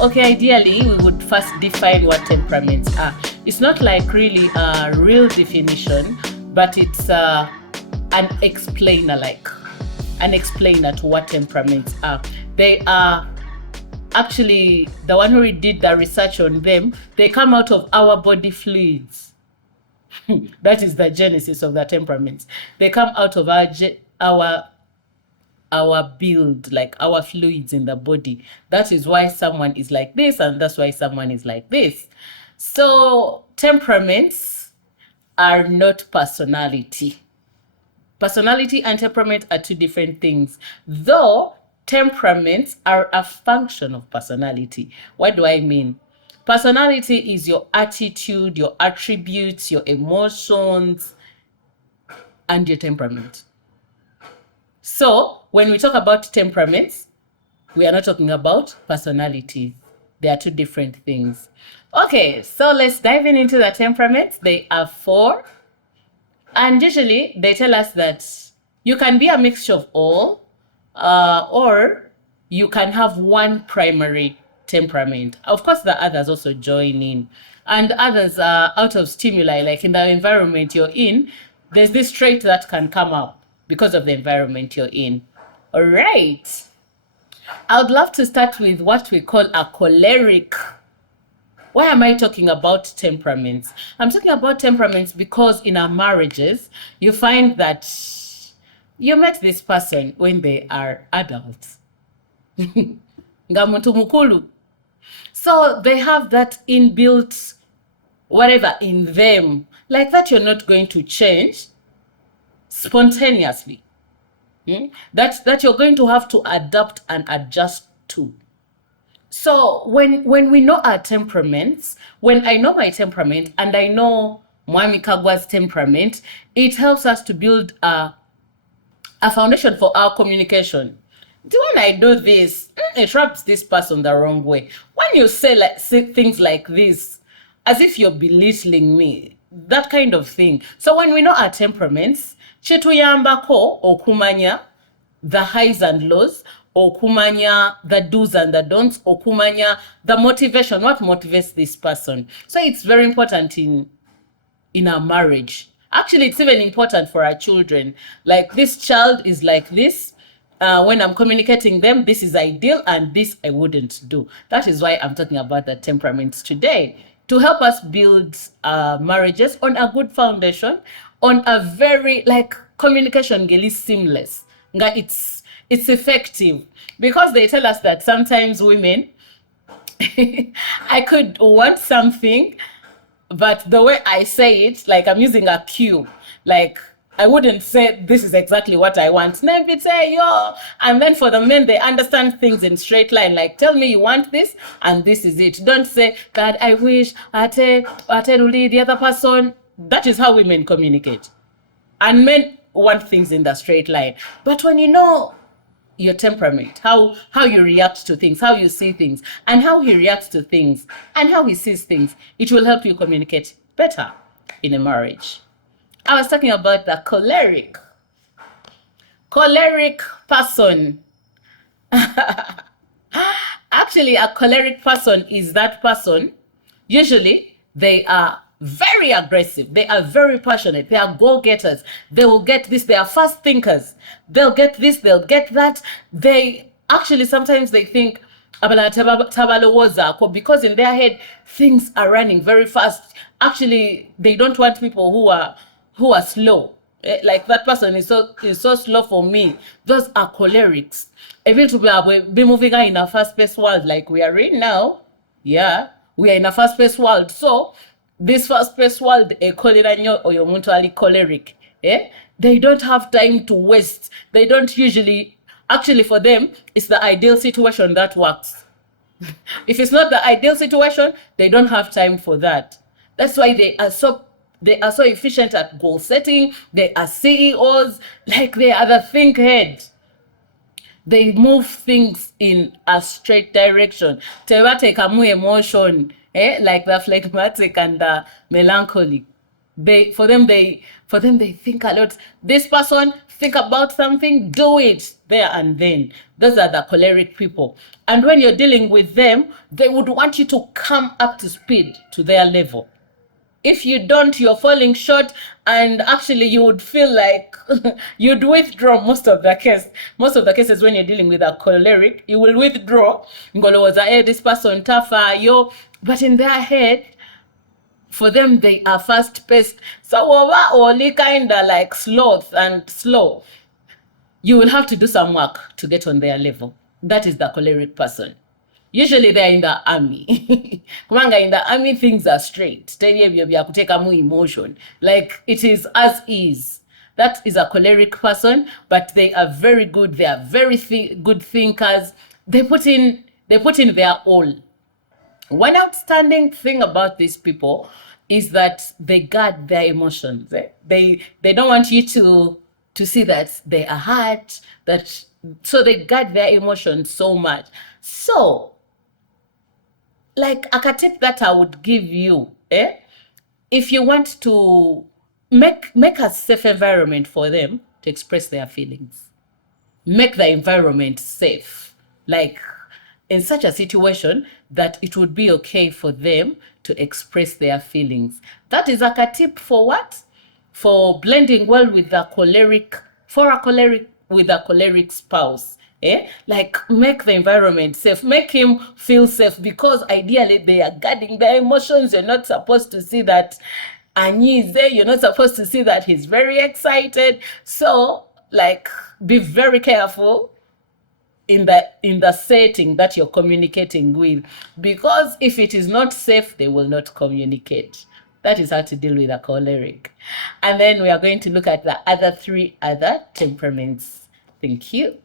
Okay, ideally, we would first define what temperaments are. It's not like really a real definition, but it's an explainer to what temperaments are. They are actually, the one who did the research on them, they come out of our body fluids. That is the genesis of the temperaments. They come out of our build, like our fluids in the body. That is why someone is like this, and that's why someone is like this. So temperaments are not personality. Personality and temperament are two different things, though temperaments are a function of personality. What do I mean? Personality is your attitude, your attributes, your emotions, and your temperament. So when we talk about temperaments, we are not talking about personalities. They are two different things. Okay, so let's dive into the temperaments. They are 4. And usually they tell us that you can be a mixture of all, or you can have one primary temperament. Of course, the others also join in. And others are out of stimuli, like in the environment you're in, there's this trait that can come up because of the environment you're in. All right. I would love to start with what we call a choleric. Why am I talking about temperaments? I'm talking about temperaments because in our marriages, you find that you met this person when they are adults. Ngamuntu mukulu. So they have that inbuilt whatever in them, like that you're not going to change spontaneously. That you're going to have to adapt and adjust to. So when we know our temperaments, when I know my temperament and I know Mwami Kagwa's temperament, it helps us to build a foundation for our communication. When I do this, it rubs this person the wrong way. When you say things like this, as if you're belittling me, that kind of thing. So when we know our temperaments, chituyambako okumanya the highs and lows, okumanya the do's and the don'ts, okumanya the motivation, what motivates this person. So it's very important in our marriage. Actually, it's even important for our children. Like, this child is like this. When I'm communicating them, this is ideal and this I wouldn't do. That is why I'm talking about the temperaments today, to help us build marriages on a good foundation, on a very, like, communication really seamless. It's effective, because they tell us that sometimes women, I could want something, but the way I say it, like I'm using a cue, like I wouldn't say this is exactly what I want. Maybe say yo, and then for the men, they understand things in straight line. Like, tell me you want this, and this is it. Don't say, God, I wish ate uli the other person. That is how women communicate, and men want things in the straight line. But when you know your temperament, how you react to things, how you see things, and how he reacts to things, and how he sees things, it will help you communicate better in a marriage. I was talking about the choleric person. Actually, a choleric person is that person, usually they are very aggressive, they are very passionate, they are go-getters, they will get this, they are fast thinkers, they'll get this, they'll get that. They actually, sometimes they think because in their head things are running very fast. Actually, they don't want people who are slow. Like, that person is so slow for me. Those are cholerics. Even to be moving in a fast-paced world like we are in now. Yeah, we are in a fast-paced world. So this fast-paced world, choleric. They don't have time to waste. They don't usually, actually for them, it's the ideal situation that works. If it's not the ideal situation, they don't have time for that. That's why they are so efficient at goal setting. They are CEOs, like they are the think head. They move things in a straight direction. Tewate kamu emotion, like the phlegmatic and the melancholic. They think a lot. This person think about something, do it there and then. Those are the choleric people. And when you're dealing with them, they would want you to come up to speed to their level. If you don't, you're falling short, and actually you would feel like you'd withdraw most of the cases when you're dealing with a choleric. You will withdraw. This person tougher, yo. But in their head, for them, they are fast paced. So only kind of like sloth and slow. You will have to do some work to get on their level. That is the choleric person. Usually they're in the army. Kumanga, in the army, things are straight. Emotion. Like it is as is. That is a choleric person, but they are very good. They are very good thinkers. They put in their all. One outstanding thing about these people is that they guard their emotions. They don't want you to see that they are hurt, so they guard their emotions so much. So, like a tip that I would give you, if you want to make a safe environment for them to express their feelings, make the environment safe. Like in such a situation that it would be okay for them to express their feelings. That is like a tip for what? For blending well with the choleric, with a choleric spouse. Like make the environment safe, make him feel safe, because ideally they are guarding their emotions. You're not supposed to see that Anyize, you're not supposed to see that he's very excited. So like be very careful in the setting that you're communicating with, because if it is not safe, they will not communicate. That is how to deal with a choleric. And then we are going to look at the other 3 other temperaments. Thank you.